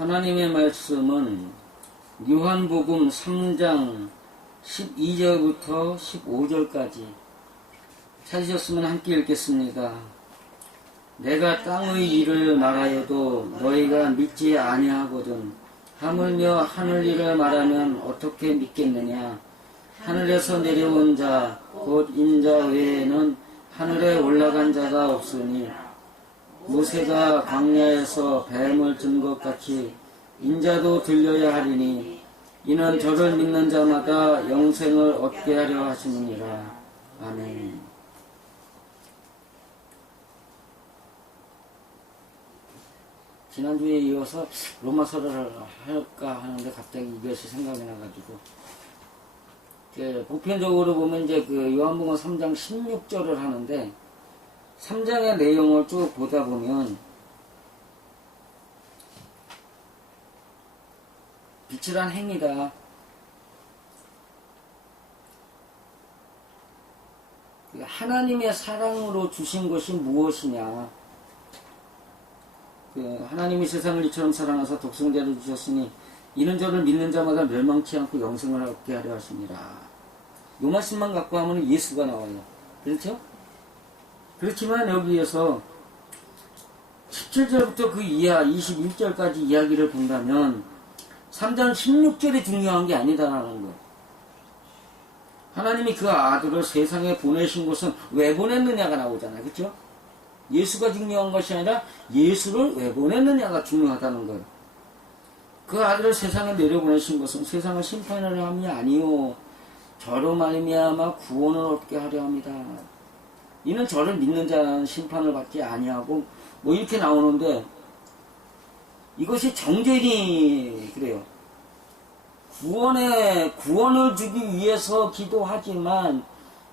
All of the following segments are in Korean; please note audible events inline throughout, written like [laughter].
하나님의 말씀은 요한복음 3장 12절부터 15절까지 찾으셨으면 함께 읽겠습니다. 내가 땅의 일을 말하여도 너희가 믿지 아니하거든 하물며 하늘 일을 말하면 어떻게 믿겠느냐 하늘에서 내려온 자 곧 인자 외에는 하늘에 올라간 자가 없으니 모세가 광야에서 뱀을 든 것 같이 인자도 들려야 하리니 이는 저를 믿는 자마다 영생을 얻게 하려 하시느니라. 아멘. 지난주에 이어서 로마서를 할까 하는데 갑자기 이것이 생각이 나가지고 그 보편적으로 보면 이제 그 요한복음 3장 16절을 하는데 3장의 내용을 쭉 보다 보면 빛이란 행위다. 그 하나님의 사랑으로 주신 것이 무엇이냐? 그 하나님이 세상을 이처럼 사랑하사 독생자를 주셨으니 이는 저를 믿는 자마다 멸망치 않고 영생을 얻게 하려 하십니다. 요 말씀만 갖고 하면 예수가 나와요. 그렇죠? 그렇지만 여기에서 17절부터 그 이하 21절까지 이야기를 본다면 3장 16절이 중요한 게 아니다라는 거. 하나님이 그 아들을 세상에 보내신 것은 왜 보냈느냐가 나오잖아요. 그렇죠? 예수가 중요한 것이 아니라 예수를 왜 보냈느냐가 중요하다는 거예요. 그 아들을 세상에 내려보내신 것은 세상을 심판하려 함이 아니요 저로 말미암아 구원을 얻게 하려 합니다. 이는 저를 믿는 자는 심판을 받지 아니하고 뭐 이렇게 나오는데 이것이 정죄니 그래요. 구원에 구원을 주기 위해서 기도하지만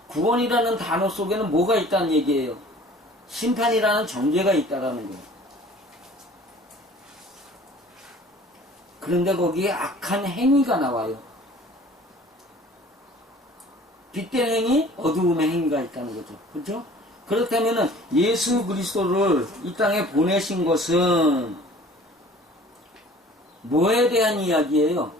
구원이라는 단어 속에는 뭐가 있다는 얘기예요. 심판이라는 정죄가 있다라는 거예요. 그런데 거기에 악한 행위가 나와요. 빛된 행위, 어두움의 행위가 있다는 거죠. 그렇죠? 그렇다면 예수 그리스도를 이 땅에 보내신 것은 뭐에 대한 이야기예요?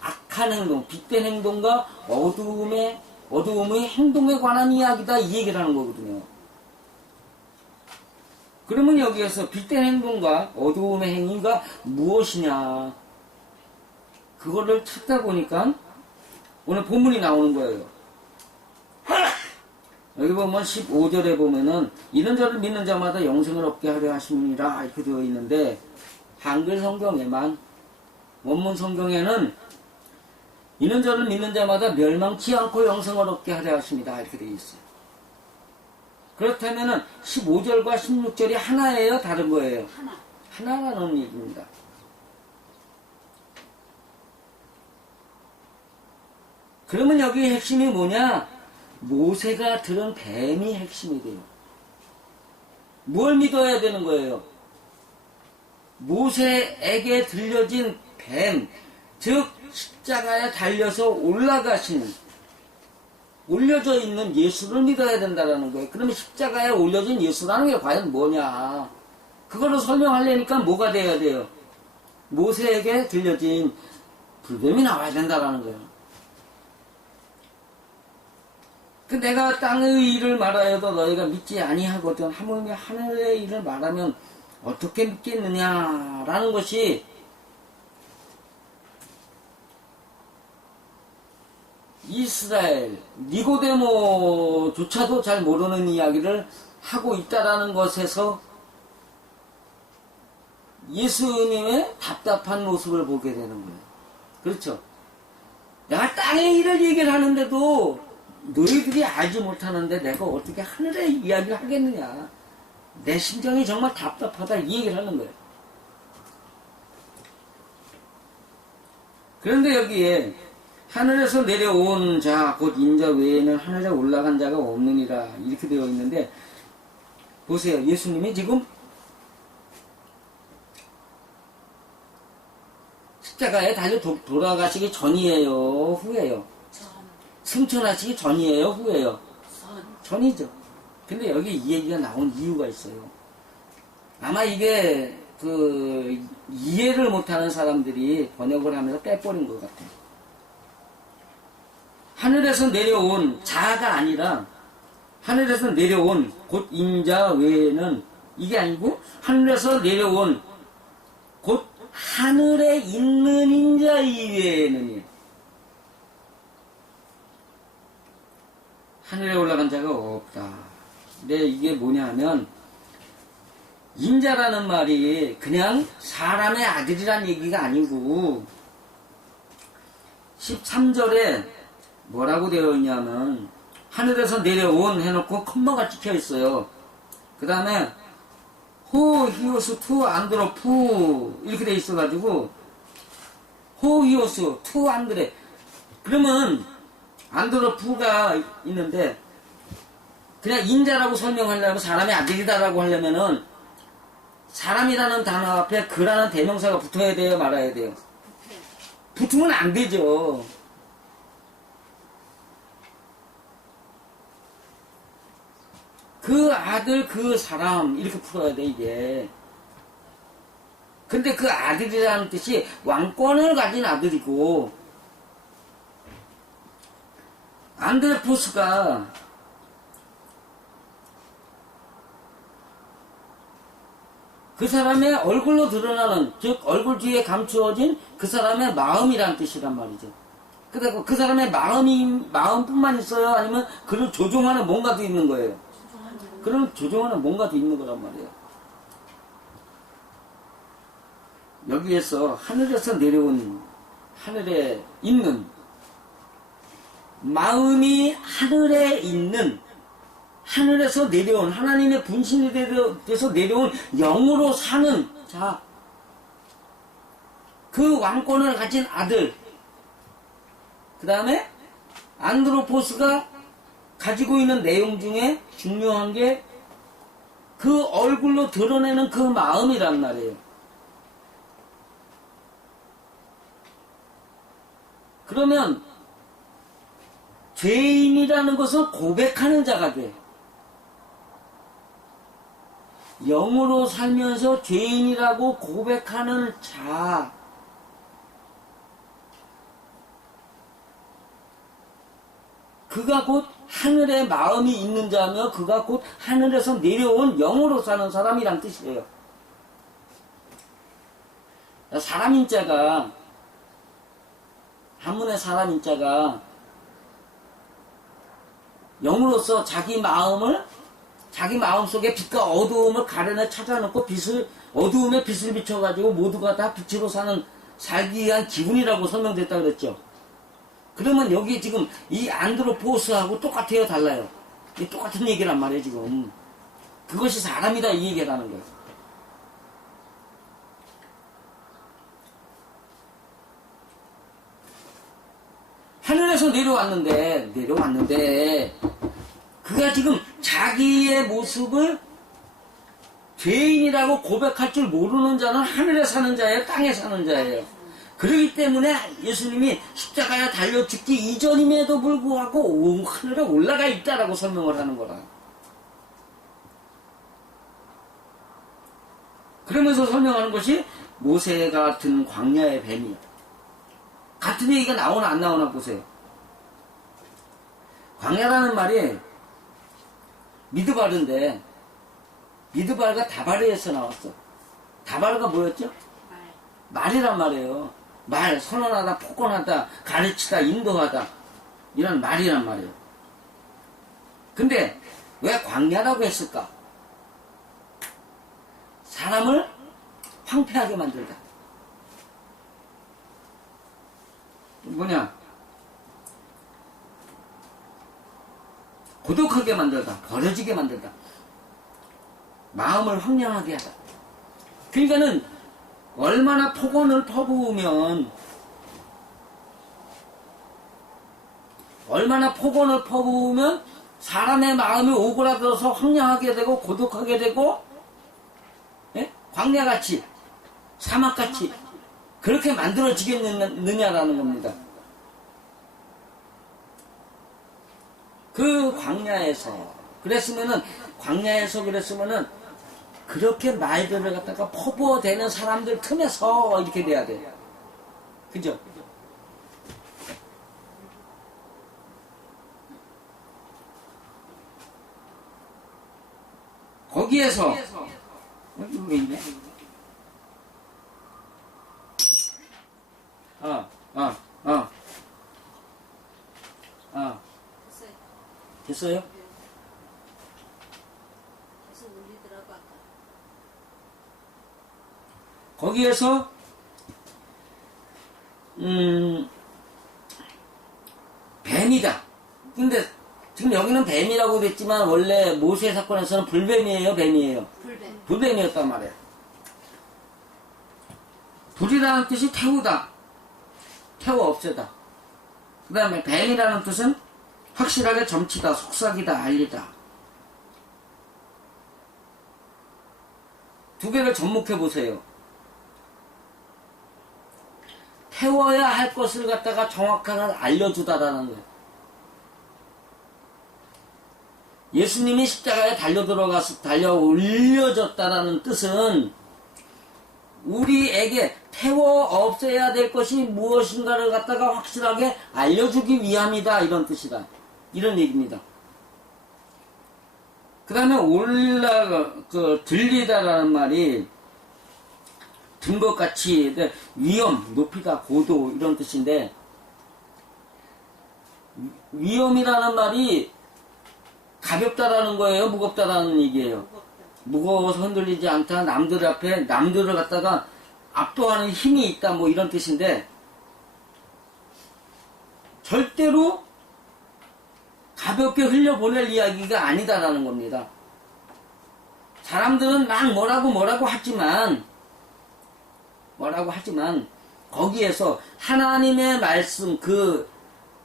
악한 행동, 빛된 행동과 어두움의 어두움의 행동에 관한 이야기다 이 얘기를 하는 거거든요. 그러면 여기에서 빛된 행동과 어두움의 행위가 무엇이냐? 그거를 찾다 보니까 오늘 본문이 나오는 거예요. 여기 보면 15절에 보면은 이런 저를 믿는 자마다 영생을 얻게 하려 하심이라 이렇게 되어 있는데 한글 성경에만 원문 성경에는 이는 저를 믿는 자마다 멸망치 않고 영생을 얻게 하려 하십니다. 이렇게 되어 있어요. 그렇다면은 15절과 16절이 하나예요? 다른 거예요? 하나. 하나라는 얘기입니다. 그러면 여기 핵심이 뭐냐? 모세가 들은 뱀이 핵심이 돼요. 뭘 믿어야 되는 거예요? 모세에게 들려진 뱀, 즉 십자가에 달려서 올라가신 올려져 있는 예수를 믿어야 된다라는 거예요. 그러면 십자가에 올려진 예수라는 게 과연 뭐냐? 그거를 설명하려니까 뭐가 돼야 돼요? 모세에게 들려진 불뱀이 나와야 된다라는 거예요. 그 내가 땅의 일을 말하여도 너희가 믿지 아니하거든 하물며 하늘의 일을 말하면 어떻게 믿겠느냐라는 것이 이스라엘 니고데모조차도 잘 모르는 이야기를 하고 있다라는 것에서 예수님의 답답한 모습을 보게 되는 거예요. 그렇죠? 내가 땅의 일을 얘기를 하는데도 너희들이 알지 못하는데 내가 어떻게 하늘의 이야기를 하겠느냐. 내 심정이 정말 답답하다 이 얘기를 하는 거예요. 그런데 여기에 하늘에서 내려온 자, 곧 인자 외에는 하늘에 올라간 자가 없느니라. 이렇게 되어 있는데, 보세요. 예수님이 지금 십자가에 도- 돌아가시기 전이에요? 후에요? 전, 승천하시기 전이에요? 후에요? 선. 전이죠. 근데 여기 이 얘기가 나온 이유가 있어요. 아마 이게 그 이해를 못하는 사람들이 번역을 하면서 빼버린 것 같아요. 하늘에서 내려온 자가 아니라 하늘에서 내려온 곧 인자 외에는 이게 아니고 하늘에서 내려온 곧 하늘에 있는 인자 이외에는 하늘에 올라간 자가 없다. 근데 이게 뭐냐 하면 인자라는 말이 그냥 사람의 아들이란 얘기가 아니고 13절에 뭐라고 되어 있냐면 하늘에서 내려온 해놓고 컴마가 찍혀 있어요. 그 다음에 호 히오스 투 안드로 푸 이렇게 돼 있어가지고 호 히오스 투 안드레 그러면 안드로푸가 있는데 그냥 인자라고 설명하려면 사람의 아들이다라고 하려면은 사람이라는 단어 앞에 그라는 대명사가 붙어야 돼요 말아야 돼요? 붙으면 안 되죠. 그 아들 그 사람 이렇게 풀어야 돼 이게. 근데 그 아들이라는 뜻이 왕권을 가진 아들이고 안드레 포스가 그 사람의 얼굴로 드러나는 즉 얼굴 뒤에 감추어진 그 사람의 마음이란 뜻이란 말이죠. 그러니까 그 사람의 마음이 마음뿐만 있어요, 아니면 그를 조종하는 뭔가도 있는 거예요. 그런 조종하는 뭔가도 있는 거란 말이에요. 여기에서 하늘에서 내려온 하늘에 있는 마음이 하늘에 있는 하늘에서 내려온 하나님의 분신이 돼서 내려온 영으로 사는 자, 그 왕권을 가진 아들. 그 다음에 안드로포스가 가지고 있는 내용 중에 중요한 게 그 얼굴로 드러내는 그 마음이란 말이에요. 그러면 죄인이라는 것은 고백하는 자가 돼. 영으로 살면서 죄인이라고 고백하는 자. 그가 곧 하늘에 마음이 있는 자며 그가 곧 하늘에서 내려온 영으로 사는 사람이란 뜻이에요. 사람인 자가 한문의 사람인 자가 영으로서 자기 마음을 자기 마음 속에 빛과 어두움을 가려내 찾아놓고 빛을 어두움에 빛을 비춰가지고 모두가 다 빛으로 사는 살기 위한 기분이라고 설명됐다 그랬죠. 그러면 여기 지금 이 안드로포스하고 똑같아요, 달라요. 이 똑같은 얘기란 말이에요, 지금. 그것이 사람이다 이 얘기라는 거예요. 하늘에서 내려왔는데 내려왔는데 그가 지금 자기의 모습을 죄인이라고 고백할 줄 모르는 자는 하늘에 사는 자예요, 땅에 사는 자예요. 그렇기 때문에 예수님이 십자가에 달려 죽기 이전임에도 불구하고 하늘에 올라가 있다라고 설명을 하는 거라. 그러면서 설명하는 것이 모세 같은 광야의 뱀이요. 같은 얘기가 나오나 안 나오나 보세요. 광야라는 말이 미드바르인데 미드바르가 다바르에서 나왔어. 다바르가 뭐였죠? 말이란 말이에요. 말, 선언하다, 폭언하다, 가르치다, 인도하다. 이런 말이란 말이에요. 근데 왜 광야라고 했을까? 사람을 황폐하게 만들다. 뭐냐? 고독하게 만들다. 버려지게 만들다. 마음을 황량하게 하다. 그러니까는 얼마나 폭언을 퍼부으면 얼마나 폭언을 퍼부으면 사람의 마음이 오그라들어서 황량하게 되고 고독하게 되고 예? 광야같이 사막같이 그렇게 만들어지겠느냐라는 겁니다. 그 광야에서 그랬으면은 광야에서 그랬으면은 그 그렇게 말들을 갖다가 퍼부어대는 사람들 틈에서 이렇게 돼야 돼. 그죠? 거기에서 어, 이거 왜 있네? 아, 아, 아, 아, 됐어요. 됐어요? 거기에서 음 뱀이다. 근데 지금 여기는 뱀이라고 됐지만 원래 모세 사건에서는 불뱀이에요, 뱀이에요. 불뱀. 불뱀이었단 말이에요. 불이라는 뜻이 태우다. 태워 없애다. 그 다음에 뱀이라는 뜻은 확실하게 점치다, 속삭이다, 알리다. 두 개를 접목해 보세요. 태워야 할 것을 갖다가 정확하게 알려주다라는 거예요. 예수님이 십자가에 달려 들어가서 달려 올려졌다라는 뜻은 우리에게 태워 없애야 될 것이 무엇인가를 갖다가 확실하게 알려주기 위함이다 이런 뜻이다 이런 얘기입니다. 그 다음에 올라 그 들리다라는 말이 든 것 같이 네, 위험 높이다 고도 이런 뜻인데 위험이라는 말이 가볍다라는 거예요 무겁다라는 얘기예요. 무거워서 흔들리지 않다. 남들 앞에 남들을 갖다가 압도하는 힘이 있다. 뭐 이런 뜻인데 절대로 가볍게 흘려보낼 이야기가 아니다라는 겁니다. 사람들은 막 뭐라고 뭐라고 하지만 뭐라고 하지만 거기에서 하나님의 말씀 그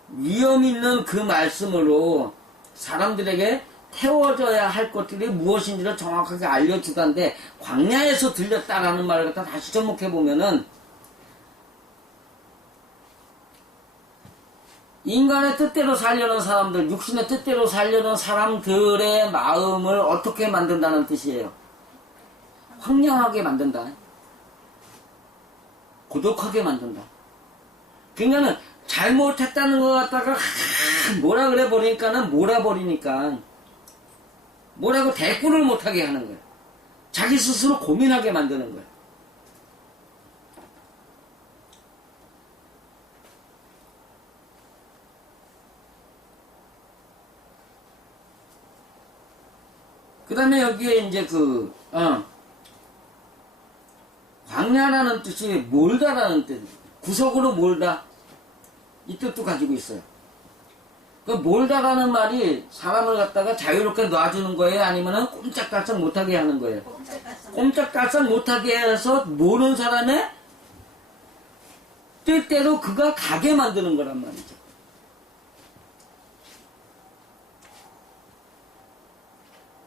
위험 있는 그 말씀으로 사람들에게 태워져야 할 것들이 무엇인지를 정확하게 알려주던데 광야에서 들렸다라는 말을 갖다 다시 접목해 보면은 인간의 뜻대로 살려는 사람들, 육신의 뜻대로 살려는 사람들의 마음을 어떻게 만든다는 뜻이에요. 황량하게 만든다. 고독하게 만든다. 그러니까는 잘못했다는 것 갖다가 하, 뭐라 그래 버리니까는 몰아버리니까 뭐라고 대꾸를 못하게 하는 거예요. 자기 스스로 고민하게 만드는 거예 다음에 여기에 이제 그, 어, 광야라는 뜻이 몰다라는 뜻, 구석으로 몰다. 이 뜻도 가지고 있어요. 그 몰다라는 말이 사람을 갖다가 자유롭게 놔주는 거예요? 아니면은 꼼짝달싹 못하게 하는 거예요? 꼼짝달싹. 꼼짝달싹 못하게 해서 모르는 사람의 뜻대로 그가 가게 만드는 거란 말이죠.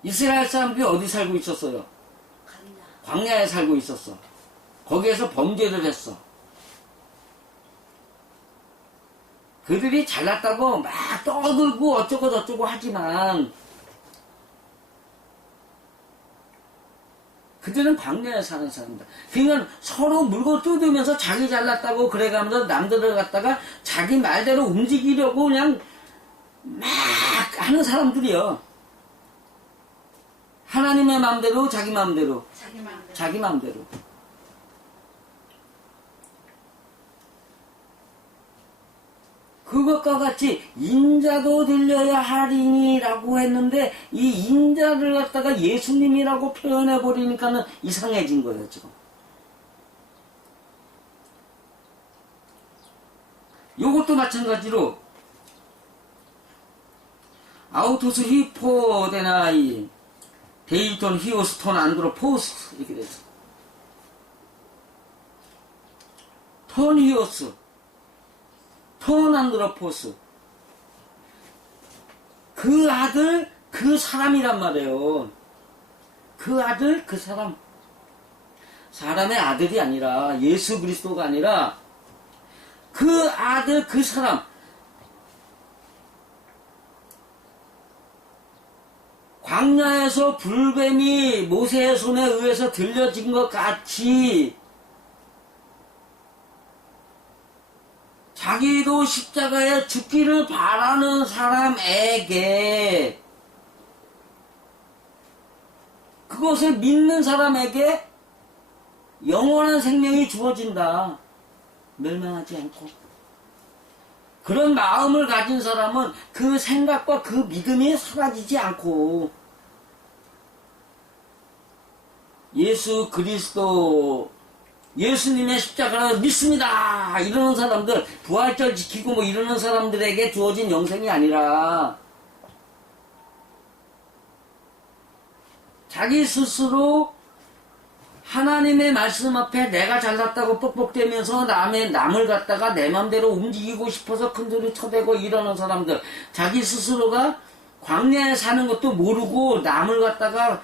이스라엘 사람들이 어디 살고 있었어요? 광야에 살고 있었어. 거기에서 범죄를 했어. 그들이 잘났다고 막 떠들고 어쩌고 저쩌고 하지만 그들은 광야에 사는 사람이다. 그러니까 서로 물고 뜯으면서 자기 잘났다고 그래가면서 남들을 갖다가 자기 말대로 움직이려고 그냥 막 하는 사람들이요. 하나님의 마음대로 자기 마음대로 자기 마음대로. 자기 마음대로. 그것과 같이 인자도 들려야 하리니라고 했는데 이 인자를 갖다가 예수님이라고 표현해 버리니까는 이상해진 거예요 지금. 요것도 마찬가지로 아우토스 히포데나이 데이톤 히오스톤 안드로 포스 이렇게 됐어. 톤 히오스 톤 안드로 포스 그 아들 그 사람이란 말이에요. 그 아들 그 사람 사람의 아들이 아니라 예수 그리스도가 아니라 그 아들 그 사람 광야에서 불뱀이 모세의 손에 의해서 들려진 것 같이 자기도 십자가에 죽기를 바라는 사람에게 그것을 믿는 사람에게 영원한 생명이 주어진다. 멸망하지 않고. 그런 마음을 가진 사람은 그 생각과 그 믿음이 사라지지 않고 예수 그리스도 예수님의 십자가를 믿습니다. 이러는 사람들 부활절 지키고 뭐 이러는 사람들에게 주어진 영생이 아니라 자기 스스로 하나님의 말씀 앞에 내가 잘났다고 뻑뻑대면서 남의 남을 갖다가 내 맘대로 움직이고 싶어서 큰 소리 쳐대고 이러는 사람들 자기 스스로가 광야에 사는 것도 모르고 남을 갖다가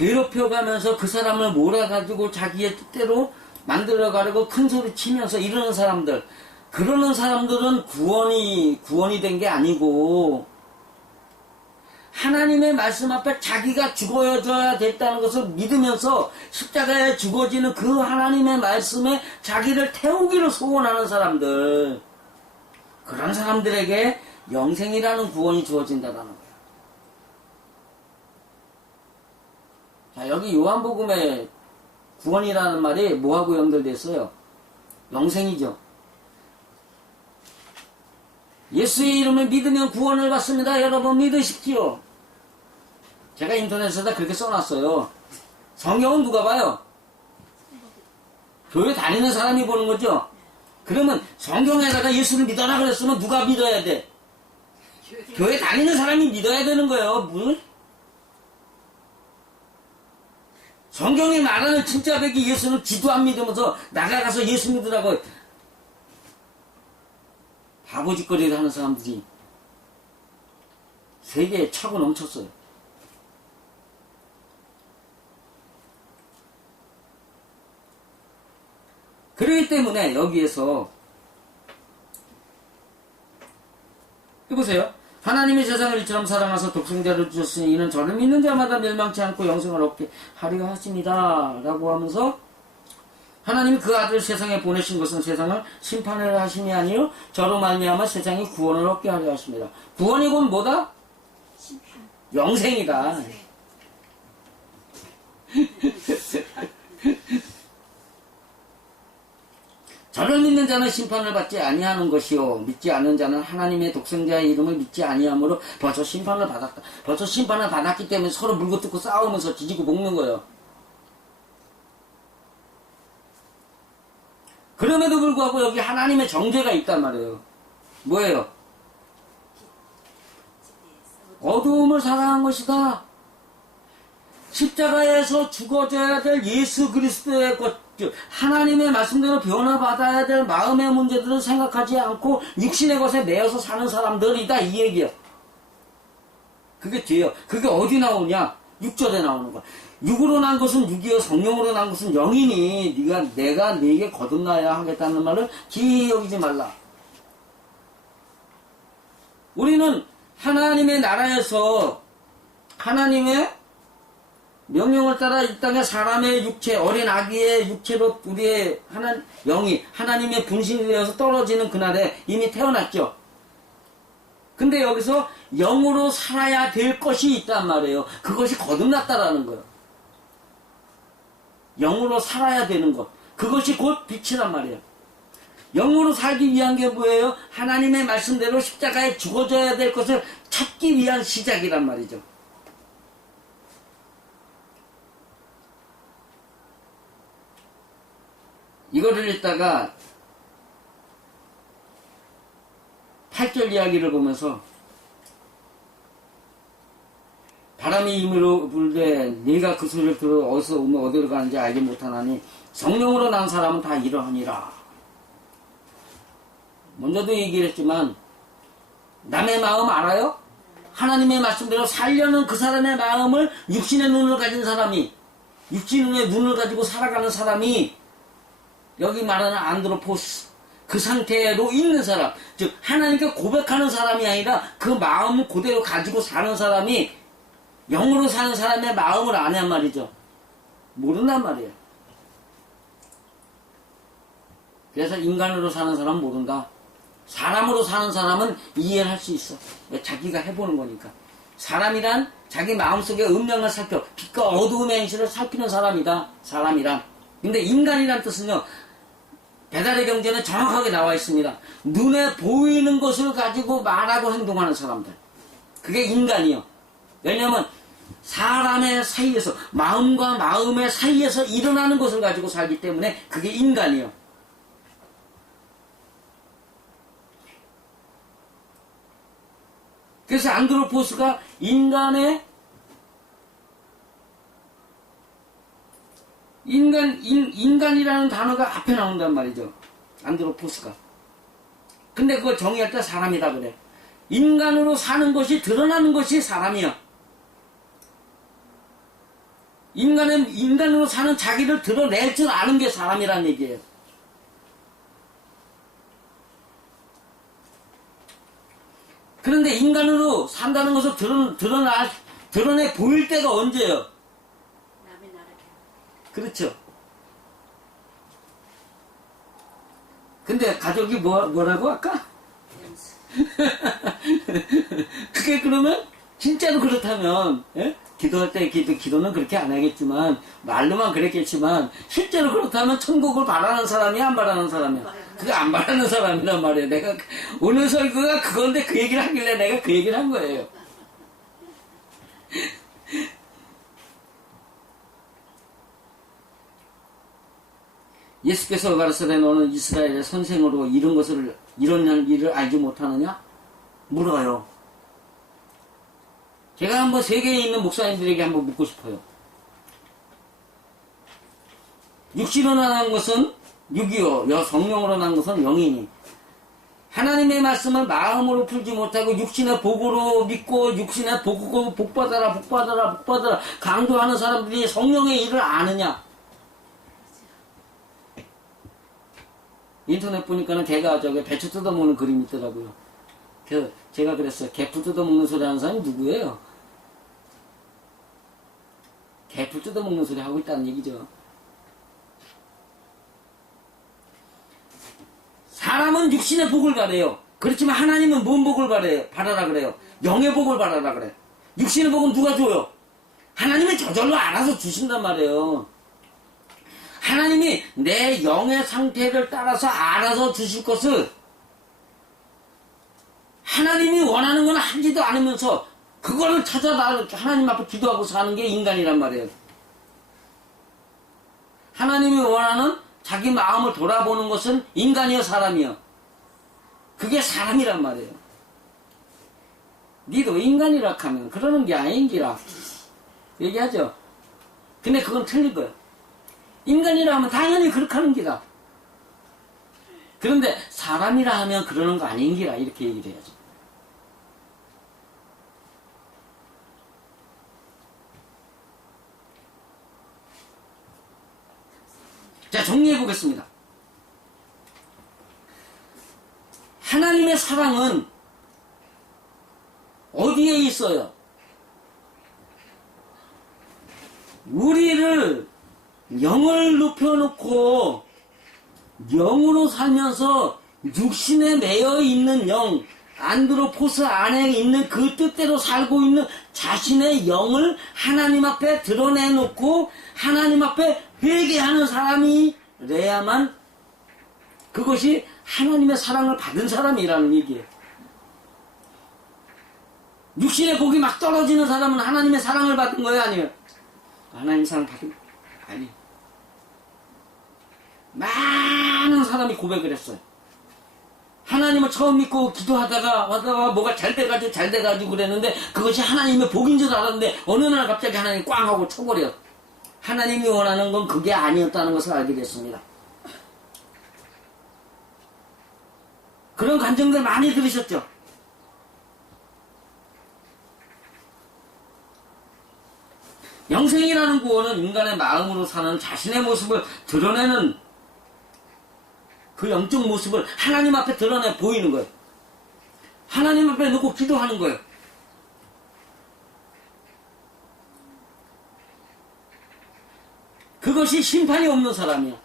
괴롭혀가면서 그 사람을 몰아가지고 자기의 뜻대로 만들어가려고 큰 소리 치면서 이러는 사람들. 그러는 사람들은 구원이 구원이 된 게 아니고 하나님의 말씀 앞에 자기가 죽어줘야 됐다는 것을 믿으면서 십자가에 죽어지는 그 하나님의 말씀에 자기를 태우기를 소원하는 사람들. 그런 사람들에게 영생이라는 구원이 주어진다는 거예요. 자 여기 요한복음에 구원이라는 말이 뭐하고 연결됐어요? 영생이죠. 예수의 이름을 믿으면 구원을 받습니다. 여러분 믿으십시오. 제가 인터넷에다 그렇게 써놨어요. 성경은 누가 봐요? 교회 다니는 사람이 보는 거죠? 그러면 성경에다가 예수를 믿어라 그랬으면 누가 믿어야 돼? 교회 다니는 사람이 믿어야 되는 거예요. 뭘? 성경이 말하는 진짜 백이 예수는 지도 안 믿으면서 나가가서 예수 믿으라고 바보짓거리를 하는 사람들이 세계에 차고 넘쳤어요. 그렇기 때문에 여기에서 해보세요. 하나님이 세상을 이처럼 사랑하사 독생자를 주셨으니 이는 저를 믿는 자마다 멸망치 않고 영생을 얻게 하려 하십니다. 라고 하면서 하나님이 그 아들을 세상에 보내신 것은 세상을 심판을 하심이 아니요 저로 말미암아 세상이 구원을 얻게 하려 하십니다. 구원이 곧 뭐다? 영생이다. [laughs] 저를 믿는 자는 심판을 받지 아니하는 것이요 믿지 않는 자는 하나님의 독생자의 이름을 믿지 아니하므로 벌써 심판을 받았다. 벌써 심판을 받았기 때문에 서로 물고 뜯고 싸우면서 지지고 볶는 거예요. 그럼에도 불구하고 여기 하나님의 정죄가 있단 말이에요. 뭐예요? 어두움을 사랑한 것이다. 십자가에서 죽어져야 될 예수 그리스도의 것, 즉, 하나님의 말씀대로 변화받아야 될 마음의 문제들을 생각하지 않고 육신의 것에 매여서 사는 사람들이다 이 얘기야. 그게 뒤에요. 그게 어디 나오냐? 6절에 나오는 거야. 육으로 난 것은 육이요 성령으로 난 것은 영이니 네가 내가 네게 거듭나야 하겠다는 말을 기억이지 말라. 우리는 하나님의 나라에서 하나님의 명령을 따라 이 땅에 사람의 육체, 어린 아기의 육체로 우리의 하나, 영이 하나님의 분신이 되어서 떨어지는 그날에 이미 태어났죠. 근데 여기서 영으로 살아야 될 것이 있단 말이에요. 그것이 거듭났다라는 거예요. 영으로 살아야 되는 것. 그것이 곧 빛이란 말이에요. 영으로 살기 위한 게 뭐예요? 하나님의 말씀대로 십자가에 죽어져야 될 것을 찾기 위한 시작이란 말이죠. 이거를 읽다가 8절 이야기를 보면서 바람이 임으로 불되 네가 그 소리를 들어 어디서 오면 어디로 가는지 알지 못하나니 성령으로 난 사람은 다 이러하니라. 먼저도 얘기를 했지만 남의 마음 알아요? 하나님의 말씀대로 살려는 그 사람의 마음을 육신의 눈을 가진 사람이 육신의 눈을 가지고 살아가는 사람이 여기 말하는 안드로포스 그 상태로 있는 사람, 즉 하나님께 고백하는 사람이 아니라 그 마음 그대로 가지고 사는 사람이 영으로 사는 사람의 마음을 아냔 말이죠. 모른단 말이에요. 그래서 인간으로 사는 사람은 모른다. 사람으로 사는 사람은 이해를 할수 있어. 왜? 자기가 해보는 거니까. 사람이란 자기 마음속의 음량을 살펴 빛과 어두움의 현실을 살피는 사람이다. 사람이란. 근데 인간이란 뜻은요. 배달의 경제는 정확하게 나와 있습니다. 눈에 보이는 것을 가지고 말하고 행동하는 사람들. 그게 인간이요. 왜냐하면 사람의 사이에서 마음과 마음의 사이에서 일어나는 것을 가지고 살기 때문에 그게 인간이요. 그래서 안드로포스가 인간의 인간 인, 인간이라는 단어가 앞에 나온단 말이죠. 안드로포스가. 근데 그걸 정의할 때 사람이다 그래. 인간으로 사는 것이 드러나는 것이 사람이야. 인간은 인간으로 사는 자기를 드러낼 줄 아는 게 사람이란 얘기예요. 그런데 인간으로 산다는 것을 드러, 드러나, 드러내 보일 때가 언제예요? 그렇죠. 근데 가족이 뭐, 뭐라고 할까? [laughs] 그게 그러면 진짜로 그렇다면 예? 기도할 때 기도, 기도는 그렇게 안 하겠지만 말로만 그랬겠지만 실제로 그렇다면 천국을 바라는 사람이 안 바라는 사람이야 그거 안 바라는 사람이란 말이야 내가 그- 오늘 설교가 그건데 그 얘기를 하길래 내가 그 얘기를 한 거예요 예수께서 가르쳐내 너는 이스라엘의 선생으로 이런 것을 이런 일을 알지 못하느냐 물어요 제가 한번 세계에 있는 목사님들에게 한번 묻고 싶어요. 육신으로 난 것은 육이요, 여 성령으로 난 것은 영이니. 하나님의 말씀을 마음으로 풀지 못하고 육신의 복으로 믿고 육신의 복으로 복받아라, 복받아라, 복받아라 강조하는 사람들이 성령의 일을 아느냐? 인터넷 보니까는 개가 저기 배추 뜯어먹는 그림이 있더라고요. 그 제가 그랬어요. 개풀 뜯어먹는 소리 하는 사람이 누구예요? 개풀 뜯어먹는 소리 하고 있다는 얘기죠. 사람은 육신의 복을 바래요. 그렇지만 하나님은 뭔 복을 바래요? 바라라 그래요. 영의 복을 바라라 그래. 육신의 복은 누가 줘요? 하나님이 저절로 알아서 주신단 말이에요. 하나님이 내 영의 상태를 따라서 알아서 주실 것을 하나님이 원하는 건 하지도 않으면서 그거를 찾아다 하나님 앞에 기도하고 사는 게 인간이란 말이에요. 하나님이 원하는 자기 마음을 돌아보는 것은 인간이요 사람이요. 그게 사람이란 말이에요. 니도 인간이라 하면 그러는 게 아닌기라 얘기하죠. 근데 그건 틀린 거예요. 인간이라 하면 당연히 그렇게 하는 기다. 그런데 사람이라 하면 그러는 거 아닌 기라 이렇게 얘기를 해야죠. 자, 정리해 보겠습니다. 하나님의 사랑은 어디에 있어요? 우리를 영을 높여놓고 영으로 살면서 육신에 매여 있는 영, 안드로포스 안에 있는 그 뜻대로 살고 있는 자신의 영을 하나님 앞에 드러내놓고 하나님 앞에 회개하는 사람이래야만 그것이 하나님의 사랑을 받은 사람이라는 얘기예요. 육신의 복이 막 떨어지는 사람은 하나님의 사랑을 받은 거예요, 아니에요? 하나님 사랑 받은 아니. 많은 사람이 고백을 했어요. 하나님을 처음 믿고 기도하다가 하다가 뭐가 잘 돼가지고 잘 돼가지고 그랬는데 그것이 하나님의 복인 줄 알았는데 어느 날 갑자기 하나님 꽝 하고 쳐버려. 하나님이 원하는 건 그게 아니었다는 것을 알게 됐습니다. 그런 감정들 많이 들으셨죠? 영생이라는 구원은 인간의 마음으로 사는 자신의 모습을 드러내는 그 영적 모습을 하나님 앞에 드러내 보이는 거예요. 하나님 앞에 놓고 기도하는 거예요. 그것이 심판이 없는 사람이야.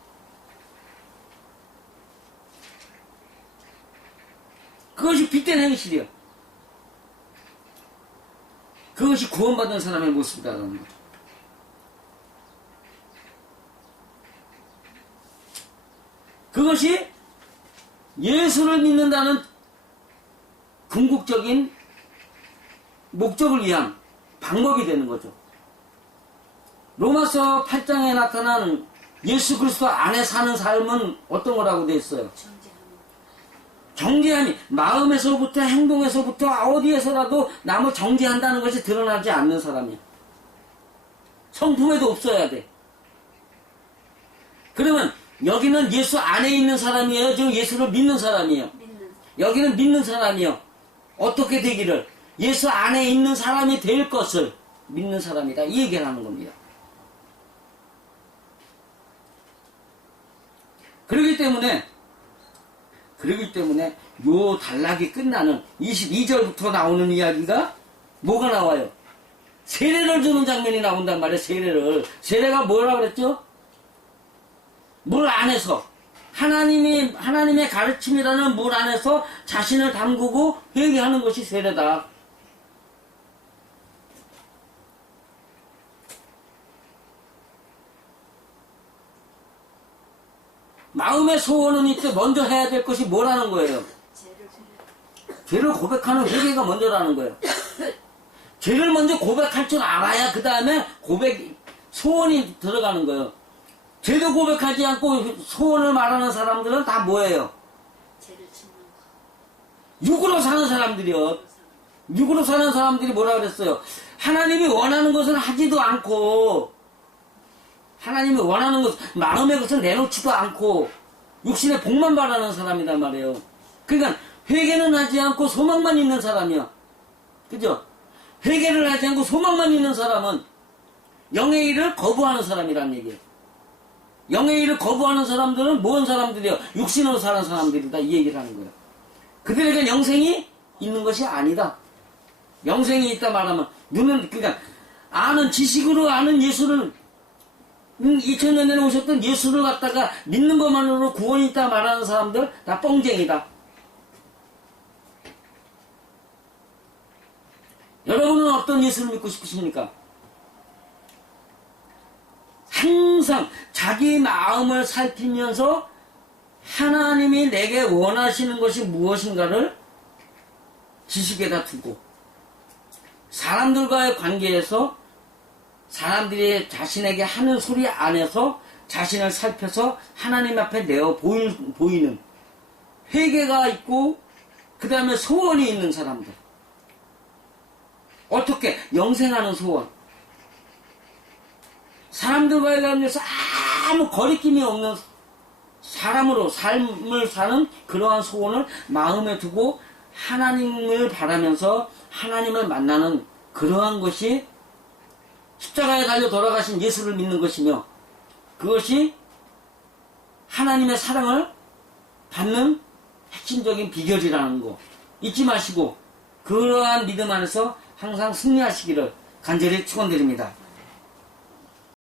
그것이 빛된 행실이야. 그것이 구원받은 사람의 모습이라는 거죠. 그것이 예수를 믿는다는 궁극적인 목적을 위한 방법이 되는 거죠. 로마서 8장에 나타난 예수 그리스도 안에 사는 삶은 어떤 거라고 되어 있어요? 정죄함이 마음에서부터 행동에서부터 어디에서라도 남을 정죄한다는 것이 드러나지 않는 사람이야. 성품에도 없어야 돼. 그러면 여기는 예수 안에 있는 사람이에요. 지금 예수를 믿는 사람이에요. 믿는 여기는 믿는 사람이요. 어떻게 되기를 예수 안에 있는 사람이 될 것을 믿는 사람이다. 이 얘기를 하는 겁니다. 그렇기 때문에 그렇기 때문에 요 단락이 끝나는 22절부터 나오는 이야기가 뭐가 나와요? 세례를 주는 장면이 나온단 말이에요. 세례를. 세례가 뭐라 그랬죠? 물 안에서 하나님이 하나님의 가르침이라는 물 안에서 자신을 담그고 회개하는 것이 세례다. 마음의 소원은 있때 먼저 해야 될 것이 뭐라는 거예요? 죄를 고백하는 회개가 먼저라는 거예요. 죄를 먼저 고백할 줄 알아야 그 다음에 고백 소원이 들어가는 거예요. 죄도 고백하지 않고 소원을 말하는 사람들은 다 뭐예요? 죄를 짓는 거 육으로 사는 사람들이요. 육으로 사는 사람들이 뭐라 그랬어요? 하나님이 원하는 것은 하지도 않고 하나님이 원하는 것 마음의 것은 내놓지도 않고 육신의 복만 바라는 사람이란 말이에요. 그러니까 회개는 하지 않고 소망만 있는 사람이야. 그죠? 회개를 하지 않고 소망만 있는 사람은 영의 일을 거부하는 사람이란 얘기예요. 영의 일을 거부하는 사람들은 뭔 사람들이요? 육신으로 사는 사람들이다. 이 얘기를 하는 거예요. 그들에게 영생이 있는 것이 아니다. 영생이 있다 말하면 눈은 그러니까 아는 지식으로 아는 예수를 2000년 전에 오셨던 예수를 갖다가 믿는 것만으로 구원이 있다 말하는 사람들 다 뻥쟁이다. 여러분은 어떤 예수를 믿고 싶으십니까? 항상 자기 마음을 살피면서 하나님이 내게 원하시는 것이 무엇인가를 지식에다 두고 사람들과의 관계에서 사람들이 자신에게 하는 소리 안에서 자신을 살펴서 하나님 앞에 내어 보이, 보이는 회개가 있고 그 다음에 소원이 있는 사람들. 어떻게 영생하는 소원 사람들과의 관계에서 아무 거리낌이 없는 사람으로 삶을 사는 그러한 소원을 마음에 두고 하나님을 바라면서 하나님을 만나는 그러한 것이 십자가에 달려 돌아가신 예수를 믿는 것이며 그것이 하나님의 사랑을 받는 핵심적인 비결이라는 거 잊지 마시고 그러한 믿음 안에서 항상 승리하시기를 간절히 축원드립니다.